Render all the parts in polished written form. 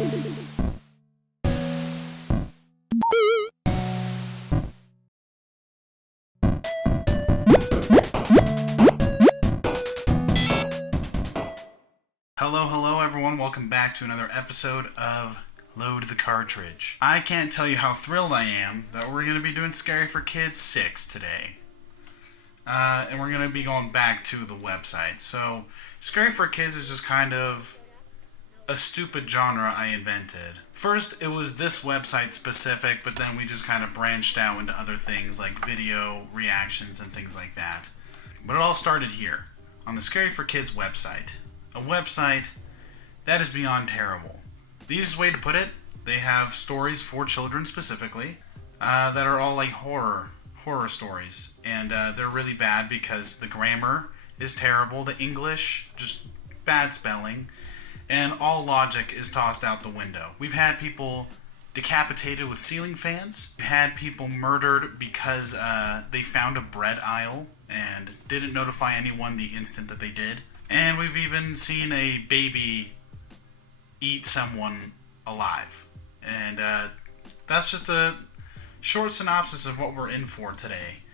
Hello everyone, welcome back to another episode of Load the Cartridge. I can't tell you how thrilled I am that we're going to be doing Scary for Kids 6 today. And we're going to be going back to the website. So, Scary for Kids is just kind of a stupid genre I invented. First, it was this website specific, but then we just kind of branched out into other things like video, reactions, and things like that. But it all started here, on the Scary for Kids website. A website that is beyond terrible. The easiest way to put it, they have stories for children specifically that are all like horror stories, and they're really bad because the grammar is terrible, the English just bad spelling, and all logic is tossed out the window. We've had people decapitated with ceiling fans. We've had people murdered because they found a bread aisle and didn't notify anyone the instant that they did. And we've even seen a baby eat someone alive. And that's just a short synopsis of what we're in for today.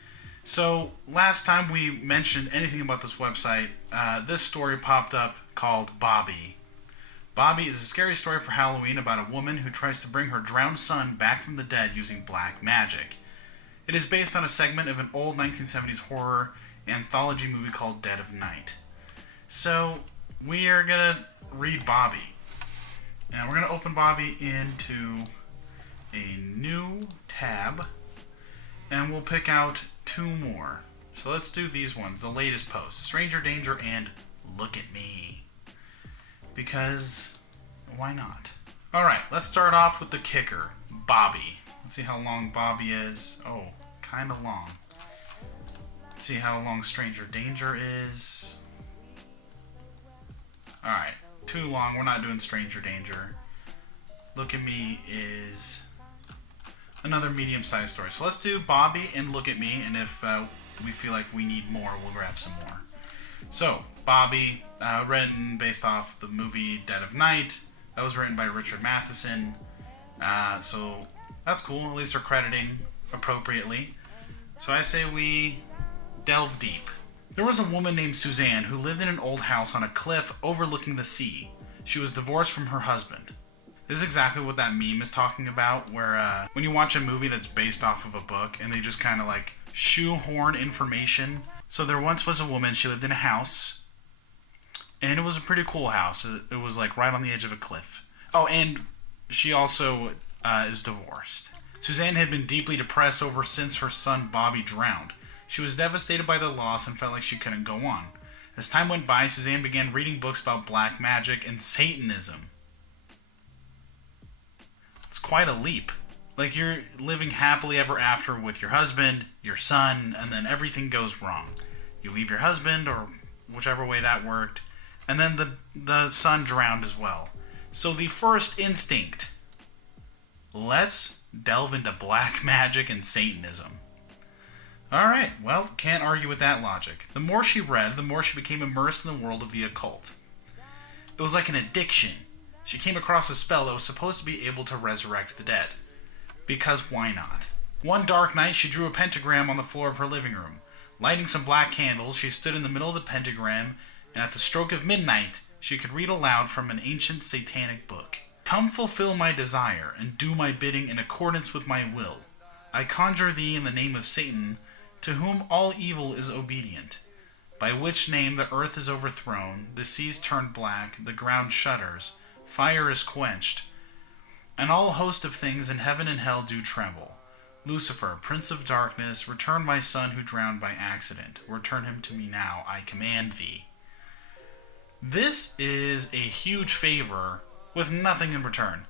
So, last time we mentioned anything about this website, this story popped up called Bobby. Bobby is a scary story for Halloween about a woman who tries to bring her drowned son back from the dead using black magic. It is based on a segment of an old 1970s horror anthology movie called Dead of Night. So, we are going to read Bobby. And we're going to open Bobby into a new tab. And we'll pick out two more. So let's do these ones, the latest posts. Stranger Danger and Look at Me. Because, why not? Alright, let's start off with the kicker, Bobby. Let's see how long Bobby is. Oh, kind of long. Let's see how long Stranger Danger is. Alright, too long. We're not doing Stranger Danger. Look at Me is another medium-sized story. So let's do Bobby and Look at Me, and if we feel like we need more, we'll grab some more. So, Bobby, written based off the movie Dead of Night. That was written by Richard Matheson. So, that's cool. At least they're crediting appropriately. So I say we delve deep. There was a woman named Suzanne who lived in an old house on a cliff overlooking the sea. She was divorced from her husband. This is exactly what that meme is talking about, where when you watch a movie that's based off of a book and they just kind of like shoehorn information. So there once was a woman, she lived in a house, and it was a pretty cool house. It was like right on the edge of a cliff. Oh, and she also is divorced. Suzanne had been deeply depressed since her son Bobby drowned. She was devastated by the loss and felt like she couldn't go on. As time went by, Suzanne began reading books about black magic and Satanism. It's quite a leap. Like, you're living happily ever after with your husband, your son, and then everything goes wrong. You leave your husband, or whichever way that worked, and then the son drowned as well. So the first instinct, let's delve into black magic and Satanism. Alright, well, can't argue with that logic. The more she read, the more she became immersed in the world of the occult. It was like an addiction. She came across a spell that was supposed to be able to resurrect the dead. Because why not? One dark night, she drew a pentagram on the floor of her living room. Lighting some black candles, she stood in the middle of the pentagram, and at the stroke of midnight, she could read aloud from an ancient satanic book. Come fulfill my desire, and do my bidding in accordance with my will. I conjure thee in the name of Satan, to whom all evil is obedient, by which name the earth is overthrown, the seas turn black, the ground shudders, fire is quenched, and all host of things in heaven and hell do tremble. Lucifer, prince of darkness, return my son who drowned by accident. Return him to me now, I command thee. This is a huge favor with nothing in return.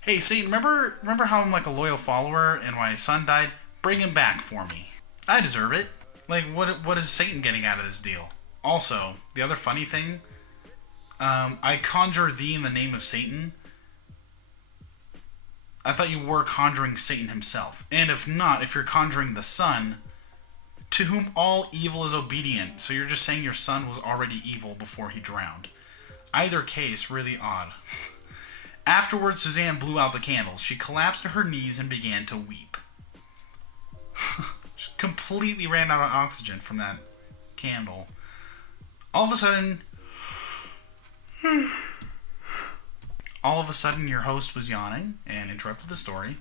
Hey, Satan, remember how I'm like a loyal follower and my son died? Bring him back for me. I deserve it. Like, what is Satan getting out of this deal? Also, the other funny thing, I conjure thee in the name of Satan. I thought you were conjuring Satan himself. And if not, if you're conjuring the son, to whom all evil is obedient, so you're just saying your son was already evil before he drowned. Either case, really odd. Afterwards, Suzanne blew out the candles. She collapsed to her knees and began to weep. She completely ran out of oxygen from that candle. All of a sudden, your host was yawning and interrupted the story.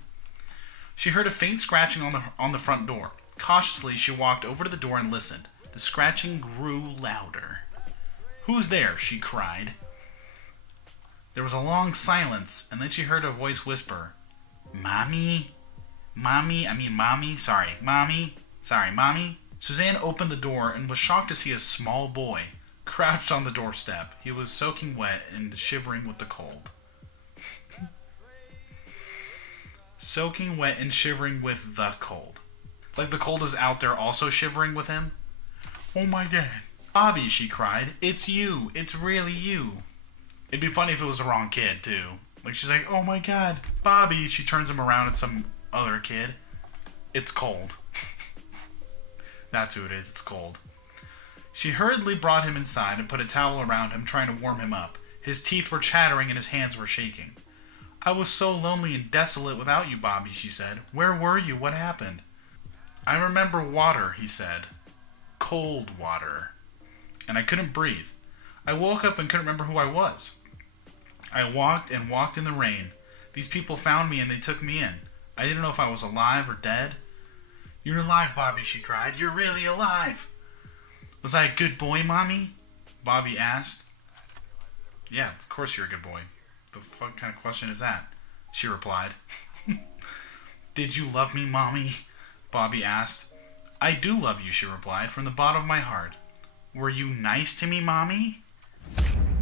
She heard a faint scratching on the front door. Cautiously, she walked over to the door and listened. The scratching grew louder. "Who's there?" she cried. There was a long silence, and then she heard a voice whisper, Mommy? Mommy? Sorry, Mommy? Suzanne opened the door and was shocked to see a small boy crouched on the doorstep. He was soaking wet and shivering with the cold. Soaking wet and shivering with the cold. Like the cold is out there also shivering with him? Oh my God. Bobby, she cried. It's you. It's really you. It'd be funny if it was the wrong kid, too. Like, she's like, oh my God, Bobby. She turns him around at some other kid. It's cold. That's who it is. It's cold. She hurriedly brought him inside and put a towel around him, trying to warm him up. His teeth were chattering and his hands were shaking. I was so lonely and desolate without you, Bobby, she said. Where were you? What happened? I remember water, he said. Cold water. And I couldn't breathe. I woke up and couldn't remember who I was. I walked and walked in the rain. These people found me and they took me in. I didn't know if I was alive or dead. You're alive, Bobby, she cried. You're really alive. Was I a good boy, Mommy? Bobby asked. Yeah, of course you're a good boy. The fuck kind of question is that? She replied. Did you love me, Mommy? Bobby asked. I do love you, she replied, from the bottom of my heart. Were you nice to me, Mommy?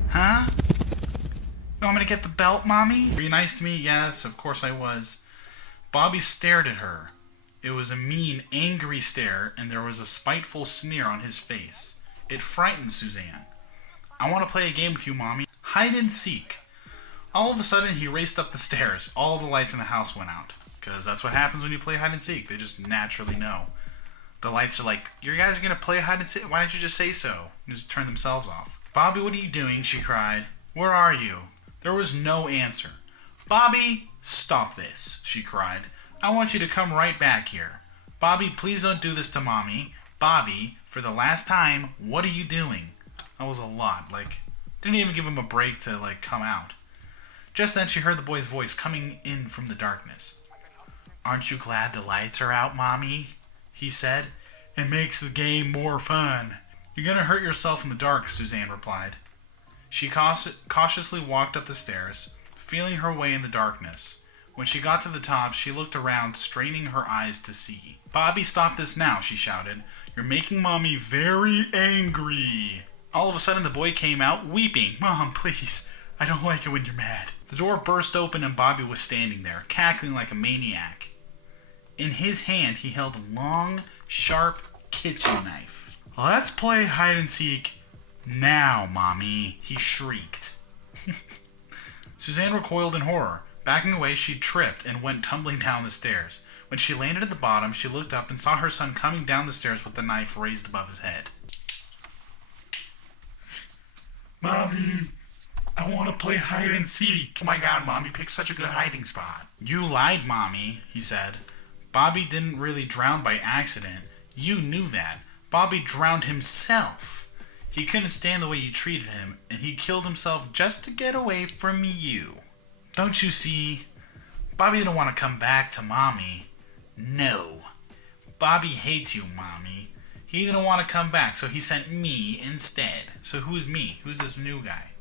Huh? You want me to get the belt, Mommy? Were you nice to me? Yes, of course I was. Bobby stared at her. It was a mean, angry stare, and there was a spiteful sneer on his face. It frightened Suzanne. I want to play a game with you, Mommy. Hide and seek. All of a sudden, he raced up the stairs. All the lights in the house went out. Because that's what happens when you play hide and seek. They just naturally know. The lights are like, you guys are going to play hide and seek? Why didn't you just say so? And just turn themselves off. Bobby, what are you doing? She cried. Where are you? There was no answer. Bobby, stop this, she cried. I want you to come right back here. Bobby, please don't do this to Mommy. Bobby, for the last time, what are you doing? That was a lot. Didn't even give him a break to, come out. Just then she heard the boy's voice coming in from the darkness. Aren't you glad the lights are out, Mommy? He said. It makes the game more fun. You're going to hurt yourself in the dark, Suzanne replied. She cautiously walked up the stairs, feeling her way in the darkness. When she got to the top, she looked around, straining her eyes to see. Bobby, stop this now, she shouted. You're making Mommy very angry. All of a sudden, the boy came out, weeping. Mom, please, I don't like it when you're mad. The door burst open and Bobby was standing there, cackling like a maniac. In his hand, he held a long, sharp kitchen knife. Let's play hide and seek now, Mommy, he shrieked. Suzanne recoiled in horror. Backing away, she tripped and went tumbling down the stairs. When she landed at the bottom, she looked up and saw her son coming down the stairs with the knife raised above his head. Mommy, I want to play hide and seek. Oh my God, Mommy picked such a good hiding spot. You lied, Mommy, he said. Bobby didn't really drown by accident. You knew that. Bobby drowned himself. He couldn't stand the way you treated him, and he killed himself just to get away from you. Don't you see? Bobby didn't want to come back to Mommy. No. Bobby hates you, Mommy. He didn't want to come back, so he sent me instead. So who's me? Who's this new guy?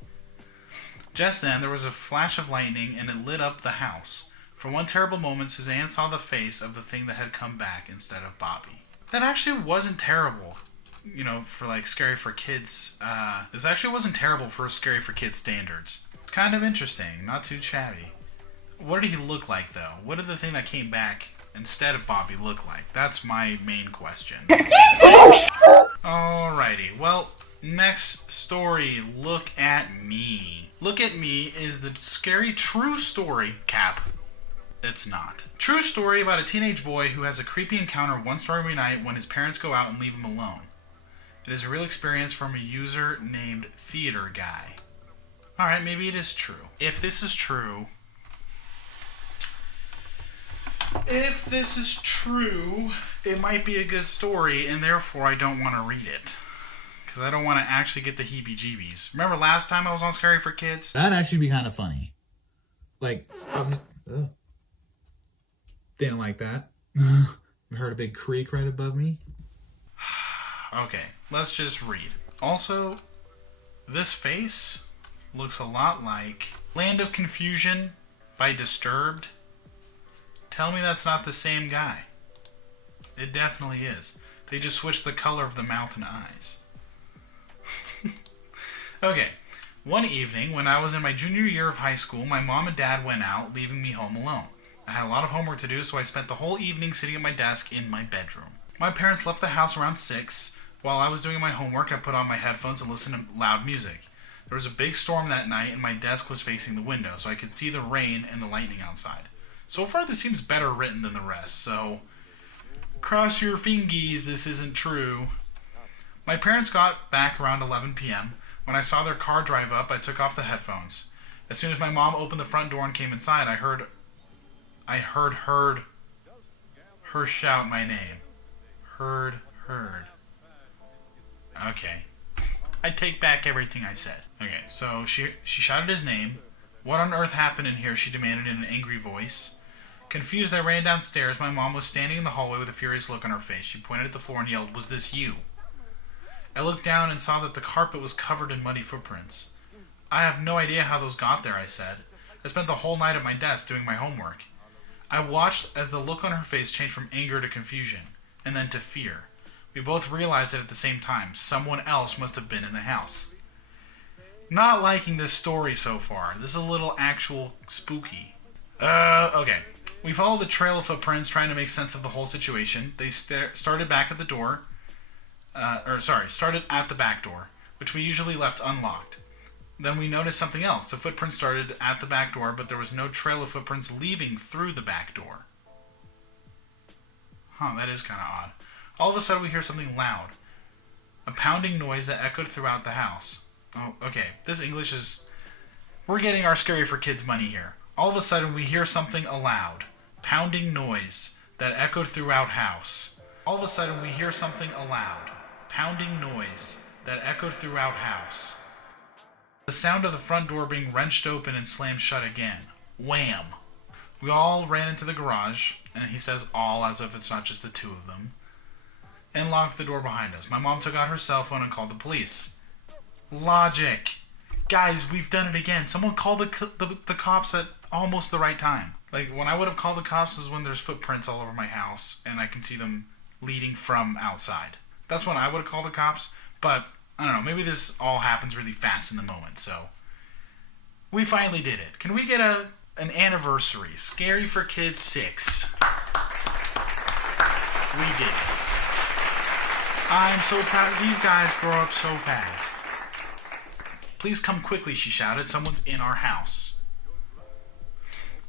Just then, there was a flash of lightning, and it lit up the house. For one terrible moment, Suzanne saw the face of the thing that had come back instead of Bobby. That actually wasn't terrible. For scary for kids. This actually wasn't terrible for scary for kids standards. It's kind of interesting, not too shabby. What did he look like, though? What did the thing that came back instead of Bobby look like? That's my main question. Alrighty, well, next story, Look at Me. Look at Me is the scary true story, Cap. It's not. True story about a teenage boy who has a creepy encounter one stormy night when his parents go out and leave him alone. It is a real experience from a user named Theater Guy. Alright, maybe it is true. If this is true, If this is true, it might be a good story, and therefore I don't want to read it. Because I don't want to actually get the heebie-jeebies. Remember last time I was on Scary for Kids? That'd actually be kind of funny. Like, didn't like that. I heard a big creak right above me. Okay, let's just read. Also, this face looks a lot like Land of Confusion by Disturbed. Tell me that's not the same guy. It definitely is. They just switched the color of the mouth and eyes. Okay, one evening when I was in my junior year of high school, my mom and dad went out, leaving me home alone. I had a lot of homework to do, so I spent the whole evening sitting at my desk in my bedroom. My parents left the house around 6. While I was doing my homework, I put on my headphones and listened to loud music. There was a big storm that night, and my desk was facing the window, so I could see the rain and the lightning outside. So far, this seems better written than the rest, so cross your fingies this isn't true. My parents got back around 11 p.m. When I saw their car drive up, I took off the headphones. As soon as my mom opened the front door and came inside, I heard her shout my name. Heard. Okay. I take back everything I said. Okay, so she shouted his name. What on earth happened in here? She demanded in an angry voice. Confused, I ran downstairs. My mom was standing in the hallway with a furious look on her face. She pointed at the floor and yelled, "Was this you?" I looked down and saw that the carpet was covered in muddy footprints. I have no idea how those got there, I said. I spent the whole night at my desk doing my homework. I watched as the look on her face changed from anger to confusion, and then to fear. We both realized it at the same time. Someone else must have been in the house. Not liking this story so far. This is a little actual spooky. Okay. We followed the trail of footprints trying to make sense of the whole situation. They started back at the door. Started at the back door, which we usually left unlocked. Then we noticed something else. The footprints started at the back door, but there was no trail of footprints leaving through the back door. Huh, that is kind of odd. All of a sudden we hear something loud. A pounding noise that echoed throughout the house. Oh, okay. This English is... We're getting our Scary for Kids money here. All of a sudden we hear something aloud. Pounding noise that echoed throughout house. All of a sudden we hear something aloud. Pounding noise that echoed throughout house. The sound of the front door being wrenched open and slammed shut again. Wham! We all ran into the garage, and he says all as if it's not just the two of them, and locked the door behind us. My mom took out her cell phone and called the police. Logic! Guys, we've done it again. Someone called the cops at almost the right time. Like, when I would have called the cops is when there's footprints all over my house, and I can see them leading from outside. That's when I would have called the cops, but I don't know, maybe this all happens really fast in the moment, so we finally did it. Can we get an anniversary? Scary for Kids 6. We did it. I'm so proud. These guys grow up so fast. Please come quickly, she shouted. Someone's in our house.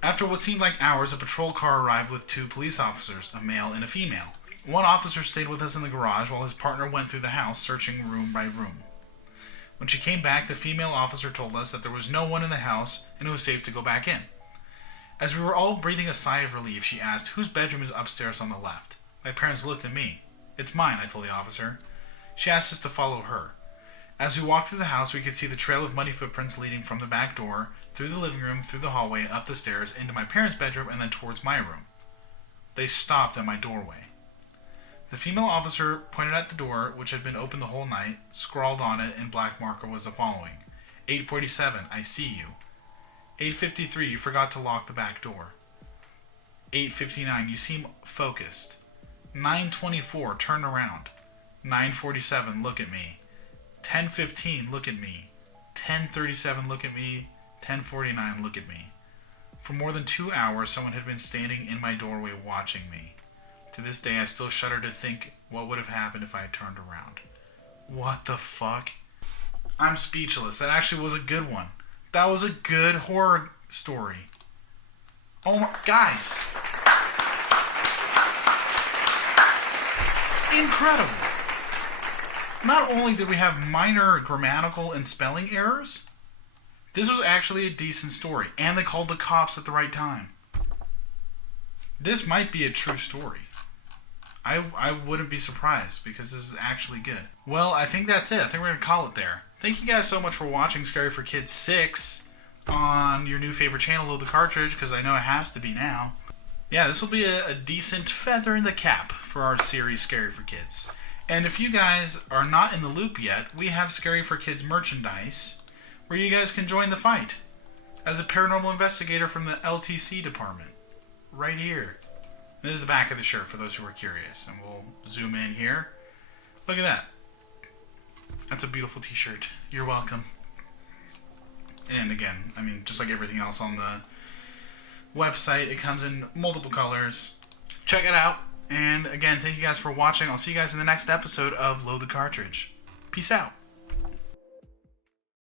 After what seemed like hours, a patrol car arrived with 2 police officers, a male and a female. One officer stayed with us in the garage while his partner went through the house, searching room by room. When she came back, the female officer told us that there was no one in the house and it was safe to go back in. As we were all breathing a sigh of relief, she asked, "Whose bedroom is upstairs on the left?" My parents looked at me. "It's mine," I told the officer. She asked us to follow her. As we walked through the house, we could see the trail of muddy footprints leading from the back door, through the living room, through the hallway, up the stairs, into my parents' bedroom, and then towards my room. They stopped at my doorway. The female officer pointed at the door, which had been open the whole night. Scrawled on it in black marker was the following: 8:47, I see you. 8:53, you forgot to lock the back door. 8:59, you seem focused. 9:24, turn around. 9:47, look at me. 10:15, look at me. 10:37, look at me. 10:49, look at me. For more than 2 hours, someone had been standing in my doorway watching me. To this day, I still shudder to think what would have happened if I had turned around. What the fuck? I'm speechless. That actually was a good one. That was a good horror story. Oh my... Guys! Incredible! Not only did we have minor grammatical and spelling errors, this was actually a decent story. And they called the cops at the right time. This might be a true story. I wouldn't be surprised because this is actually good. Well, I think that's it. I think we're going to call it there. Thank you guys so much for watching Scary for Kids 6 on your new favorite channel, Load the Cartridge, because I know it has to be now. Yeah, this will be a decent feather in the cap for our series Scary for Kids. And if you guys are not in the loop yet, we have Scary for Kids merchandise where you guys can join the fight as a paranormal investigator from the LTC department. Right here. This is the back of the shirt for those who are curious. And we'll zoom in here. Look at that. That's a beautiful t-shirt. You're welcome. And again, I mean, just like everything else on the website, it comes in multiple colors. Check it out. And again, thank you guys for watching. I'll see you guys in the next episode of Load the Cartridge. Peace out.